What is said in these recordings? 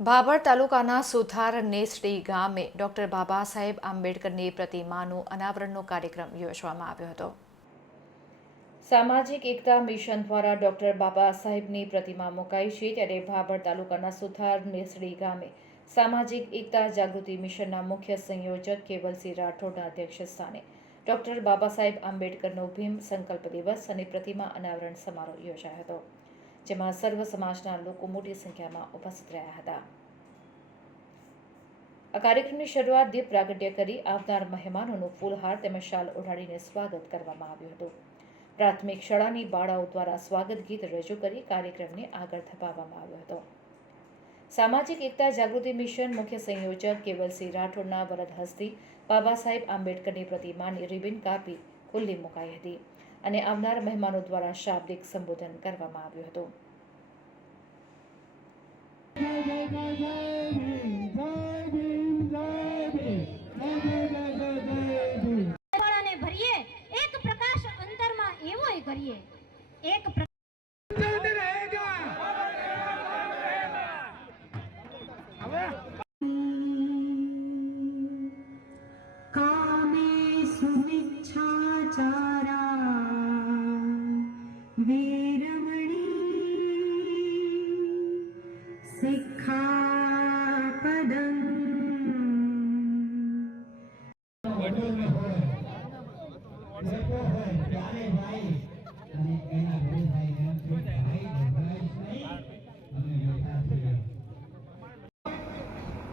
ભાભર તાલુકાના સુથાર નેસડી ગામે ડોક્ટર બાબા સાહેબ આંબેડકરની પ્રતિમાનું અનાવરણનો કાર્યક્રમ યોજવામાં આવ્યો હતો. સામાજિક એકતા મિશન દ્વારા ડોક્ટર બાબા સાહેબની પ્રતિમા મુકાઈ છે ત્યારે ભાભર તાલુકાના સુથાર નેસડી ગામે સામાજિક એકતા જાગૃતિ મિશનના મુખ્ય સંયોજક કેવલસિંહ રાઠોડના અધ્યક્ષ સ્થાને ડોક્ટર બાબા સાહેબ આંબેડકરનો ભીમ સંકલ્પ દિવસ અને પ્રતિમા અનાવરણ સમારોહ યોજાયો હતો, જેમાં સર્વ સમાજના લોકો મોટી સંખ્યામાં ઉપસ્થિત રહ્યા હતા. આ કાર્યક્રમની શરૂઆત દીપ પ્રાગટ્ય કરી આવનાર મહેમાનોનું ફૂલહાર તેમજ શાલ ઓઢાડીને સ્વાગત કરવામાં આવ્યું હતું. પ્રાથમિક શાળાની બાળાઓ દ્વારા સ્વાગત ગીત રજૂ કરી કાર્યક્રમને આગળ ધપાવવામાં આવ્યો હતો. સામાજિક એકતા જાગૃતિ મિશન મુખ્ય સંયોજક કેવલસિંહ રાઠોડના વરદ હસ્તી બાબા સાહેબ આંબેડકરની પ્રતિમાની રિબિન કાપી ખુલ્લી મુકાઈ હતી અને આવનાર મહેમાનો દ્વારા શાબ્દિક સંબોધન કરવામાં આવ્યું હતું. ભરીએ એક પ્રકાશ અંતરમાં એવો કરીએ. એક પ્ર- सिक्खापदम्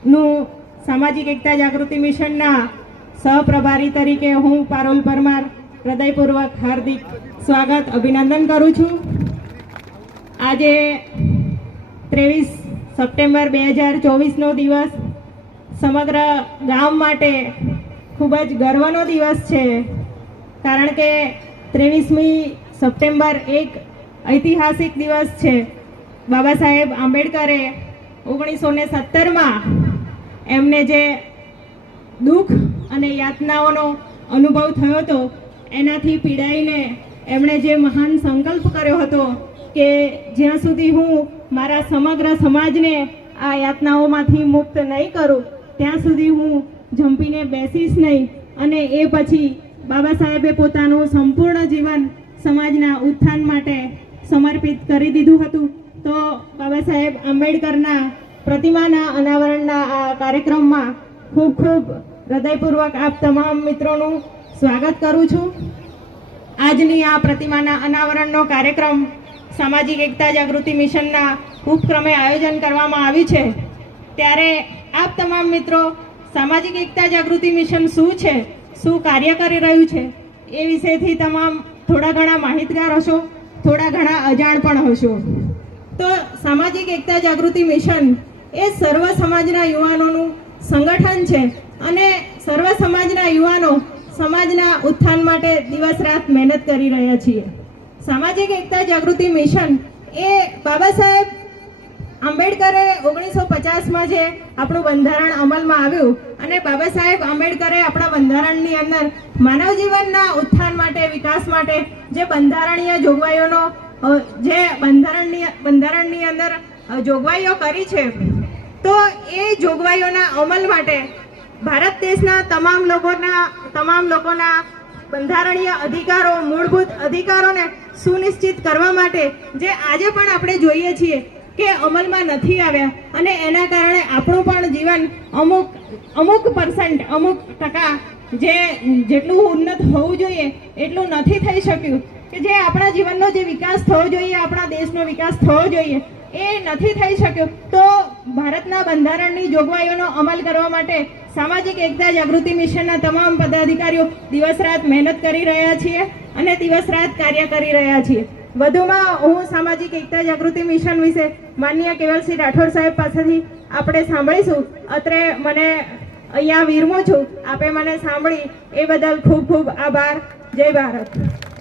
નું સામાજિક એકતા જાગૃતિ મિશનના સહપ્રભારી તરીકે હું પારોલ પરમાર હૃદયપૂર્વક હાર્દિક સ્વાગત અભિનંદન કરું છું આજે ત્રેવીસ સપ્ટેમ્બર બે હજાર ચોવીસનો દિવસ સમગ્ર ગામ માટે ખૂબ જ ગર્વનો દિવસ છે. કારણ કે ત્રેવીસમી સપ્ટેમ્બર એક ઐતિહાસિક દિવસ છે. બાબા સાહેબ આંબેડકરે ઓગણીસો ને સત્તરમાં એમને જે દુઃખ અને યાતનાઓનો અનુભવ થયો હતો, એનાથી પીડાઈને એમણે જે મહાન સંકલ્પ કર્યો હતો કે જ્યાં સુધી હું મારા સમગ્ર સમાજને આ યાતનાઓમાંથી મુક્ત નહીં કરું, ત્યાં સુધી હું જંપીને બેસીશ નહીં અને એ પછી બાબા સાહેબે પોતાનું સંપૂર્ણ જીવન સમાજના ઉત્થાન માટે સમર્પિત કરી દીધું હતું. તો બાબા સાહેબ આંબેડકરના પ્રતિમાના અનાવરણના આ કાર્યક્રમમાં ખૂબ ખૂબ હૃદયપૂર્વક આપ તમામ મિત્રોનું સ્વાગત કરું છું. આજની આ પ્રતિમાના અનાવરણનો કાર્યક્રમ સામાજિક એકતા જાગૃતિ મિશનના ઉપક્રમે આયોજન કરવામાં આવ્યું છે. ત્યારે આપ તમામ મિત્રો, સામાજિક એકતા જાગૃતિ મિશન શું છે? શું કાર્ય કરી રહ્યું છે? એ વિશેથી તમામ થોડા ઘણા માહિતગાર હશો, થોડા ઘણા અજાણ પણ હશો. તો સામાજિક એકતા જાગૃતિ મિશન એ સર્વ સમાજના યુવાનોનું સંગઠન છે અને સર્વ સમાજના યુવાનો સમાજના ઉત્થાન માટે દિવસ રાત મહેનત કરી રહ્યા છીએ. સામાજિક એકતા જાગૃતિ મિશન એ બાબા સાહેબ આંબેડકરે ઓગણીસો પચાસમાં જે આપણું બંધારણ અમલમાં આવ્યું અને બાબા સાહેબ આંબેડકરે આપણા બંધારણની અંદર માનવ જીવનના ઉત્થાન માટે, વિકાસ માટે જે બંધારણીય જોગવાઈઓનો જે બંધારણની બંધારણની અંદર જોગવાઈઓ કરી છે, તો એ જોગવાઈઓના અમલ માટે ભારત દેશના તમામ લોકોના તમામ લોકોના બંધારણીય અધિકારો, મૂળભૂત અધિકારોને સુનિશ્ચિત કરવા માટે જે આજે પણ આપણે જોઈએ છીએ કે અમલમાં નથી આવ્યા અને એના કારણે આપણું પણ જીવન અમુક અમુક પર્સન્ટ અમુક ટકા જે, જેટલું ઉન્નત હોવું જોઈએ, એટલું નથી થઈ શક્યું. કે જે આપણા જીવનનો જે વિકાસ થવો જોઈએ, આપણા દેશનો વિકાસ થવો જોઈએ, એ નથી થઈ શક્યો. તો ભારતના બંધારણની જોગવાઈઓનો અમલ કરવા માટે સામાજિક એકતા જાગૃતિ મિશનના તમામ પદાધિકારીઓ દિવસ રાત મહેનત કરી રહ્યા છીએ અને દિવસ રાત કાર્ય કરી રહ્યા છીએ. વધુમાં હું સામાજિક એકતા જાગૃતિ મિશન વિશે માનનીય કેવલસિંહ રાઠોડ સાહેબ પાસેથી આપણે સાંભળીશું. અત્રે મને અહીંયા વિરમું છું. આપે મને સાંભળી. એ બદલ ખૂબ ખૂબ આભાર. જય ભારત.